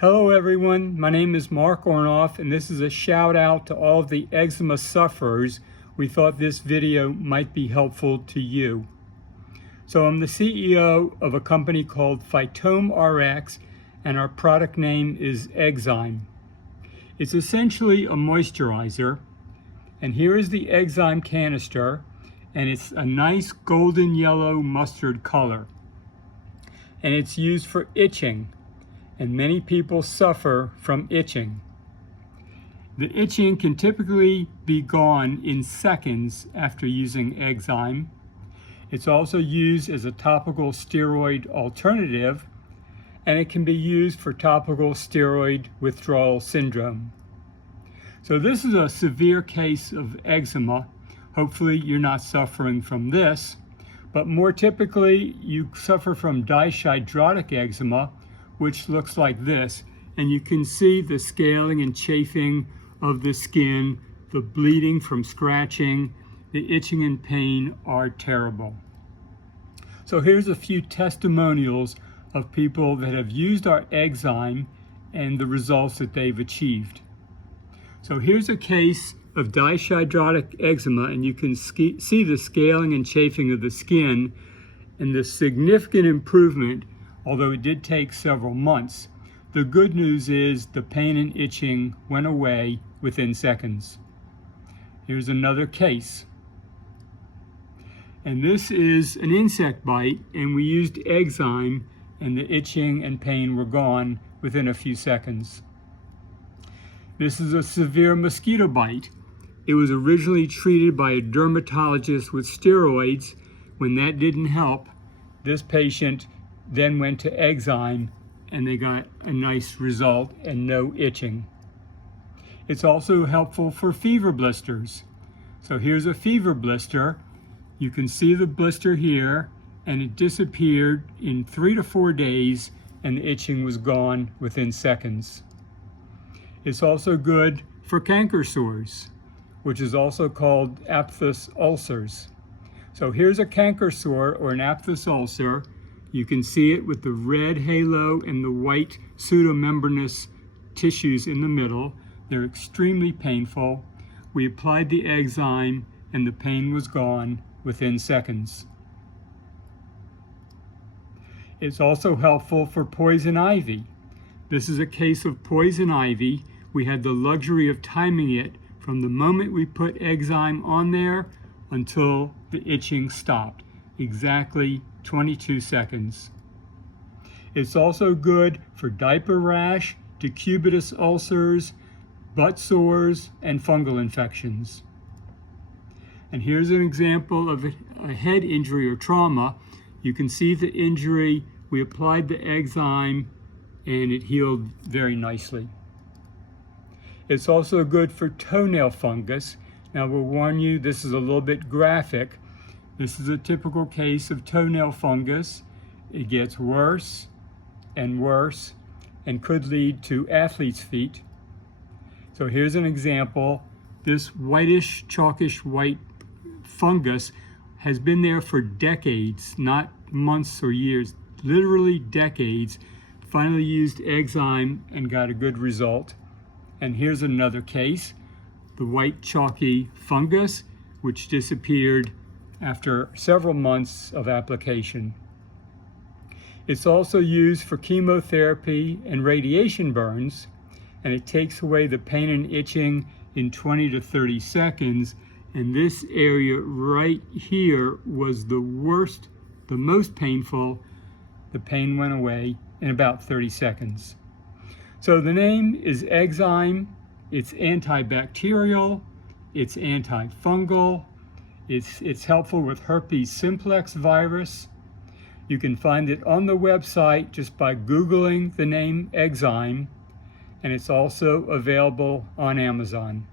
Hello everyone, my name is Mark Ornoff and this is a shout out to all of the eczema sufferers. We thought this video might be helpful to you. So I'm the CEO of a company called Phytome RX and our product name is Eczym. It's essentially a moisturizer, and here is the Eczym canister, and it's a nice golden yellow mustard color. And it's used for itching. And many people suffer from itching. The itching can typically be gone in seconds after using Eczym. It's also used as a topical steroid alternative, and it can be used for topical steroid withdrawal syndrome. So this is a severe case of eczema. Hopefully you're not suffering from this, but more typically you suffer from dihydrotic eczema, which looks like this, and you can see the scaling and chafing of the skin, the bleeding from scratching, the itching and pain are terrible. So here's a few testimonials of people that have used our Eczym and the results that they've achieved. So here's a case of dihydrotic eczema, and you can see the scaling and chafing of the skin and the significant improvement. Although it did take several months, the good news is the pain and itching went away within seconds. Here's another case. And this is an insect bite, and we used Eczym, and the itching and pain were gone within a few seconds. This is a severe mosquito bite. It was originally treated by a dermatologist with steroids. When that didn't help, this patient then went to Eczym and they got a nice result and no itching. It's also helpful for fever blisters. So here's a fever blister. You can see the blister here, and it disappeared in 3 to 4 days and the itching was gone within seconds. It's also good for canker sores, which is also called aphthous ulcers. So here's a canker sore or an aphthous ulcer. You can see it with the red halo and the white pseudomembranous tissues in the middle. They're extremely painful. We applied the Eczym and the pain was gone within seconds. It's also helpful for poison ivy. This is a case of poison ivy. We had the luxury of timing it from the moment we put Eczym on there until the itching stopped. Exactly 22 seconds. It's also good for diaper rash, decubitus ulcers, butt sores, and fungal infections. And here's an example of a head injury or trauma. You can see the injury. We applied the Eczym and it healed very nicely. It's also good for toenail fungus. Now we'll warn you, this is a little bit graphic. This is a typical case of toenail fungus. It gets worse and worse and could lead to athlete's feet. So here's an example. This whitish, chalkish white fungus has been there for decades, not months or years, literally decades. Finally used Eczym and got a good result. And here's another case, the white chalky fungus, which disappeared after several months of application. It's also used for chemotherapy and radiation burns, and it takes away the pain and itching in 20 to 30 seconds. And this area right here was the worst, the most painful. The pain went away in about 30 seconds. So the name is Eczym. It's antibacterial, it's antifungal, it's helpful with herpes simplex virus. You can find it on the website just by Googling the name Eczym, and it's also available on Amazon.